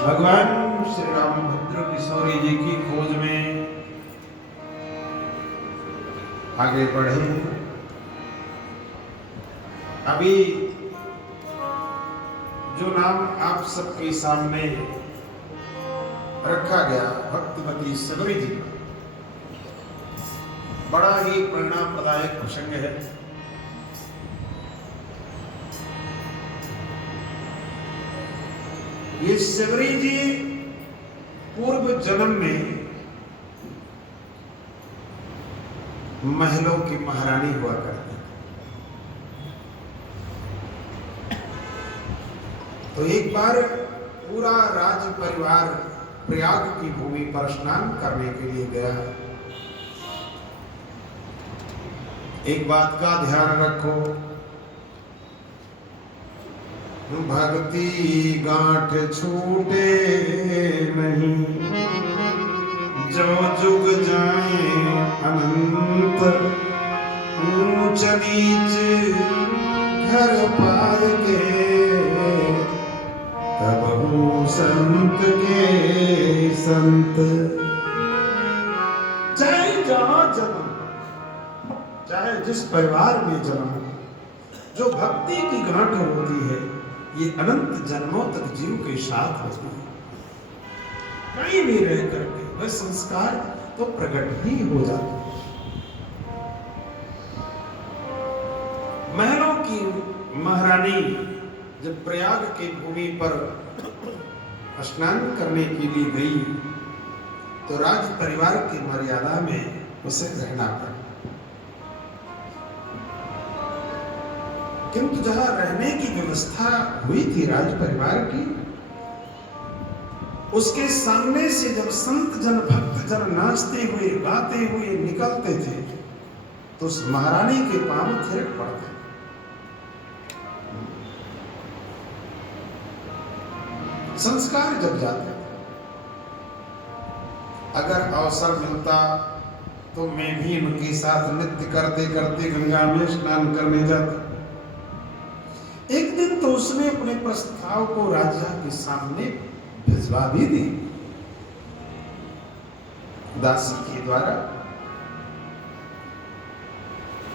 भगवान श्री रामभद्र किशोरी जी की खोज में आगे बढ़े। अभी जो नाम आप सबके सामने रखा गया भक्तिमती सबरी जी का, बड़ा ही प्रेरणाप्रदायक प्रसंग है। ये सबरी जी पूर्व जन्म में महलों की महारानी हुआ करती थी। तो एक बार पूरा राज परिवार प्रयाग की भूमि पर स्नान करने के लिए गया। एक बात का ध्यान रखो, भक्ति गांठ छूटे नहीं, जो जुग जाए अनंत, ऊंच नीच घर पाए के, तब हूँ संत के संत। चाहे जहां जन्म, चाहे जिस परिवार में जन्म, जो भक्ति की गांठ होती है ये अनंत जन्मों तक जीव के साथ होती है। कहीं भी रह करके वह संस्कार तो प्रकट ही हो जाता है। महलों की महारानी जब प्रयाग की भूमि पर स्नान करने के लिए गई तो राज परिवार की मर्यादा में उसे रहना पड़ा। किंतु जहां रहने की व्यवस्था हुई थी राज परिवार की, उसके सामने से जब संत जन भक्त जन नाचते हुए गाते हुए निकलते थे तो उस महारानी के पांव थिरक पड़ते। संस्कार जग जाते थे। अगर अवसर मिलता तो मैं भी उनके साथ नृत्य करते करते गंगा में स्नान करने जाता। एक दिन तो उसने अपने प्रस्ताव को राजा के सामने भिजवा भी दी दासी के द्वारा।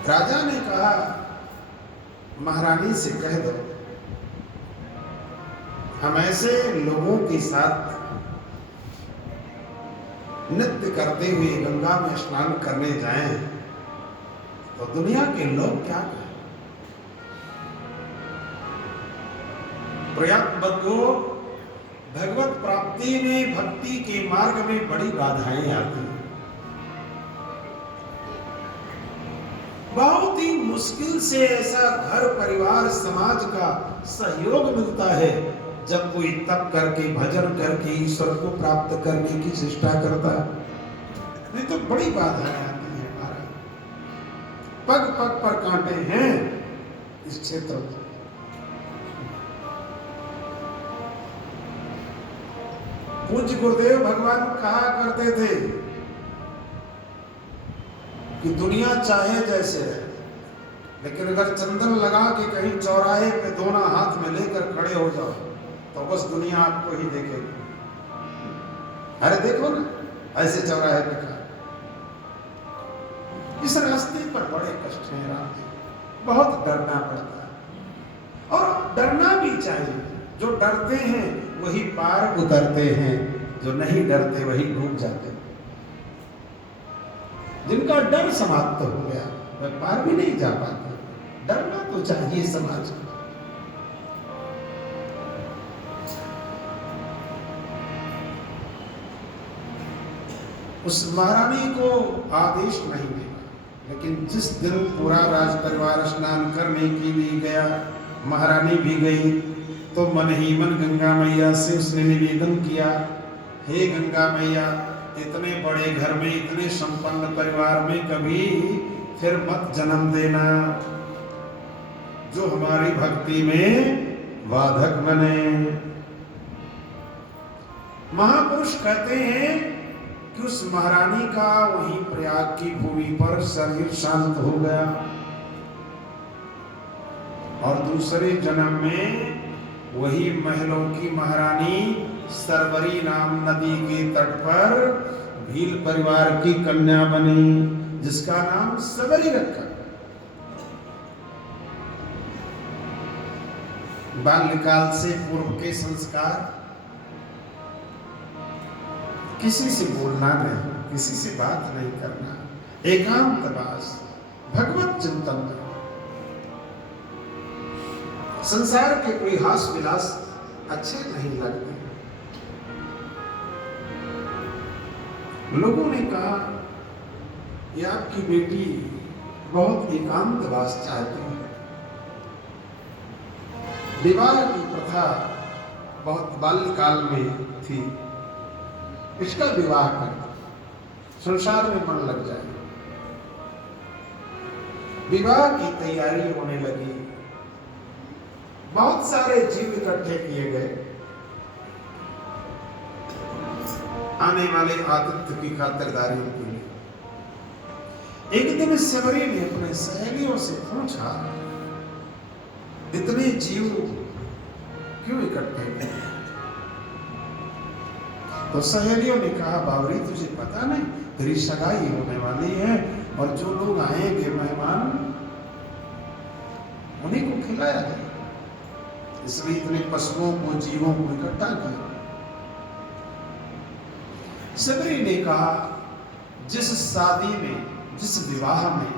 राजा ने कहा महारानी से कह दो हम ऐसे लोगों के साथ नृत्य करते हुए गंगा में स्नान करने जाएं तो दुनिया के लोग क्या कहें। प्रयागबद्धो भगवत प्राप्ति में भक्ति के मार्ग में बड़ी बाधाएं आती हैं। बहुत ही मुश्किल से ऐसा घर परिवार समाज का सहयोग मिलता है जब कोई तप करके भजन करके ईश्वर को प्राप्त करने की चेष्टा करता है। नहीं तो बड़ी बाधाएं आती हैं। हमारा पग पग पर कांटे हैं इस क्षेत्र में। पूज्य गुरुदेव भगवान कहा करते थे कि दुनिया चाहे जैसे रहे, लेकिन अगर चंदन लगा के कहीं चौराहे पे दोनों हाथ में लेकर खड़े हो जाओ तो बस दुनिया आपको ही देखेगी। अरे देखो ना ऐसे चौराहे पे खड़ा, इस रास्ते पर बड़े कष्ट हैं, बहुत डरना पड़ता है और डरना भी चाहिए। जो डरते हैं वही पार उतरते हैं, जो नहीं डरते वही डूब जाते हैं। जिनका डर समाप्त हो गया वह पार भी नहीं जा पाते। डरना तो चाहिए समाज को। उस महारानी को आदेश नहीं मिला, लेकिन जिस दिन पूरा राज परिवार स्नान करने के लिए गया, महारानी भी गई, तो मन ही मन गंगा मैया से उसने निवेदन किया, हे गंगा मैया इतने बड़े घर में इतने संपन्न परिवार में कभी फिर मत जन्म देना जो हमारी भक्ति में बाधक बने। महापुरुष कहते हैं कि उस महारानी का वहीं प्रयाग की भूमि पर शरीर शांत हो गया और दूसरे जन्म में वही महलों की महारानी सरवरी नाम नदी के तट पर भील परिवार की कन्या बनी, जिसका नाम सबरी रखा। बाल्यकाल से पूर्व के संस्कार, किसी से बोलना नहीं, किसी से बात नहीं करना, एकांतवास, भगवत चिंतन। संसार के कोई हास विलास अच्छे नहीं लगते। लोगों ने कहा कि आपकी बेटी बहुत एकांतवास चाहती है। विवाह की प्रथा बहुत बाल्यकाल में थी, इसका विवाह कर संसार में मन लग जाए। विवाह की तैयारी होने लगी, बहुत सारे जीव इकट्ठे किए गए। आने वाले आतिथ्य की खातिरदारी के लिए एक दिन सबरी ने अपने सहेलियों से पूछा, इतने जीव क्यों इकट्ठे किए? तो सहेलियों ने कहा, बावरी तुझे पता नहीं, तेरी सगाई होने वाली है और जो लोग आएंगे मेहमान, उन्हीं को खिलाया जाए, इसलिए इतने पशुओं को, जीवों को इकट्ठा किया। सबरी ने कहा, जिस शादी में, जिस विवाह में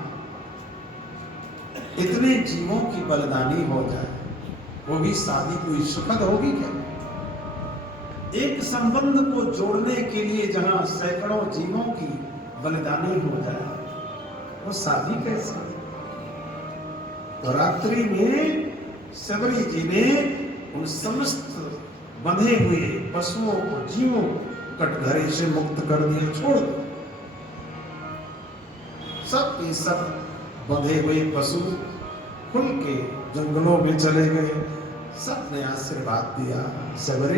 इतने जीवों की बलिदानी हो जाए, वो भी शादी कोई सुखद होगी क्या? एक संबंध को जोड़ने के लिए जहां सैकड़ों जीवों की बलिदानी हो जाए, वो शादी कैसे? तो रात्रि में सबरी जी ने उन समस्त बंधे हुए पशुओं को, जीवों कटघरे से मुक्त कर दिया, छोड़ दिया। सब के सब बंधे हुए पशु खुल के जंगलों में चले गए। सब ने आशीर्वाद दिया, सबरी